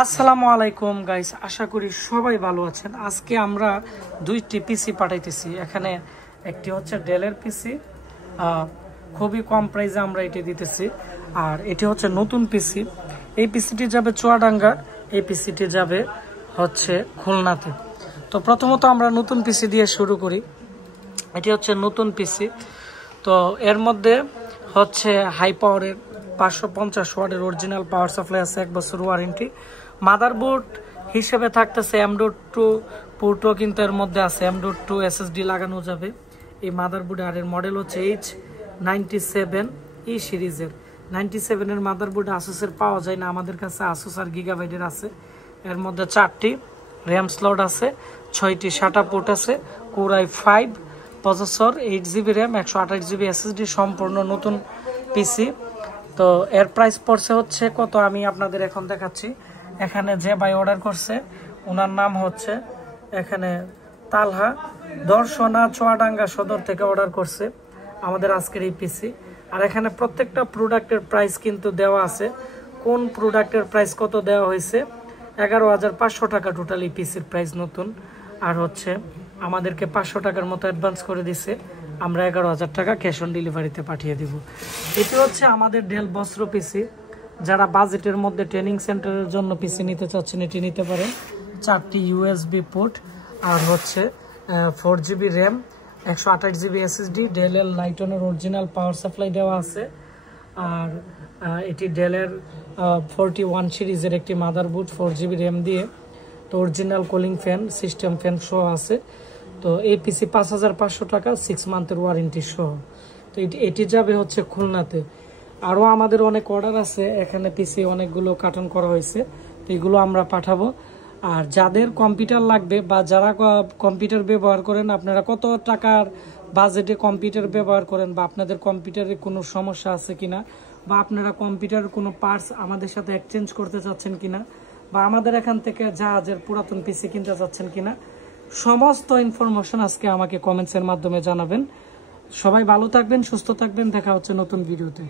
আসসালামু আলাইকুম গাইস, আশা করি সবাই ভালো আছেন। আজকে আমরা দুইটি পিসি পাঠাইতেছি। এখানে একটি হচ্ছে ডেলের পিসি, খুবই কম প্রাইসে আমরা এটি দিতেছি। আর এটি হচ্ছে নতুন পিসি। এই পিসিটি যাবে চুয়াডাঙ্গা, এই পিসিটি যাবে হচ্ছে খুলনাতে। তো প্রথমত আমরা নতুন পিসি দিয়ে শুরু করি। এটি হচ্ছে নতুন পিসি। তো এর মধ্যে হচ্ছে হাই পাওয়ারের 550 ওয়াটের অরিজিনাল পাওয়ার সাপ্লাই আছে, 1 বছর ওয়ারেন্টি। মাদারবোর্ড হিসেবে থাকতেছে M.2 পোর্টও কিন্তু এর মধ্যে আছে, M.2 SSD লাগানো যাবে এই মাদারবোর্ডে। আর এর মডেল হচ্ছে H97 এই সিরিজের। 97 এর মাদারবোর্ড আসুসের পাওয়া যায় না, আমাদের কাছে আসুস আর গিগাবাইটের আছে। এর মধ্যে 4টি র্যাম স্লট আছে, 6টি SATA পোর্ট আছে, Core i5 processor, 8GB RAM, 128GB SSD, সম্পূর্ণ নতুন পিসি। তো এর প্রাইস পড়ছে হচ্ছে কত আমি আপনাদের এখন দেখাচ্ছি। এখানে যে ভাই অর্ডার করছে ওনার নাম হচ্ছে এখানে তালহা, দর্শনা, চুয়াডাঙ্গা সদর থেকে অর্ডার করছে আমাদের আজকের এই পিসি। আর এখানে প্রত্যেকটা প্রোডাক্টের প্রাইস কিন্তু দেওয়া আছে, কোন প্রোডাক্টের প্রাইস কত দেওয়া হয়েছে। 11,500 টাকা টোটাল এই পিসির প্রাইস নতুন। আর হচ্ছে আমাদেরকে 500 টাকার মতো অ্যাডভান্স করে দিছে, আমরা 11,000 টাকা ক্যাশ অন ডেলিভারিতে পাঠিয়ে দিব। এটি হচ্ছে আমাদের ডেল বস্ত্র পিসি। যারা বাজেটের মধ্যে ট্রেনিং সেন্টারের জন্য পিসি নিতে চাচ্ছেন এটি নিতে পারেন। 4টি USB পোর্ট আর হচ্ছে 4GB র্যাম, 128GB SSD, ডেলের লাইটনের অরিজিনাল পাওয়ার সাপ্লাই দেওয়া আছে। আর এটি ডেলের 41 সিরিজের একটি মাদারবোর্ড, 4GB র্যাম দিয়ে। তো original cooling fan, system fan সহ আছে। তো এই পিসি 5,500 টাকা, 6 মান্থের ওয়ারেন্টি সহ। তো এটি যাবে হচ্ছে খুলনাতে। আরও আমাদের অনেক অর্ডার আছে, এখানে পিসি অনেকগুলো কার্টন করা হয়েছে, তো এগুলো আমরা পাঠাবো। আর যাদের কম্পিউটার লাগবে বা যারা কম্পিউটার ব্যবহার করেন, আপনারা কত টাকার বাজেটে কম্পিউটার ব্যবহার করেন, বা আপনাদের কম্পিউটারে কোনো সমস্যা আছে কিনা, বা আপনারা কম্পিউটারের কোনো পার্টস আমাদের সাথে এক্সচেঞ্জ করতে চাচ্ছেন কিনা, বা আমাদের এখান থেকে জাহাজের পুরাতন পিসি কিনতে চাচ্ছেন কিনা, সমস্ত ইনফরমেশন আজকে আমাকে কমেন্টসের মাধ্যমে জানাবেন। সবাই ভালো থাকবেন, সুস্থ থাকবেন, দেখা হচ্ছে নতুন ভিডিওতে।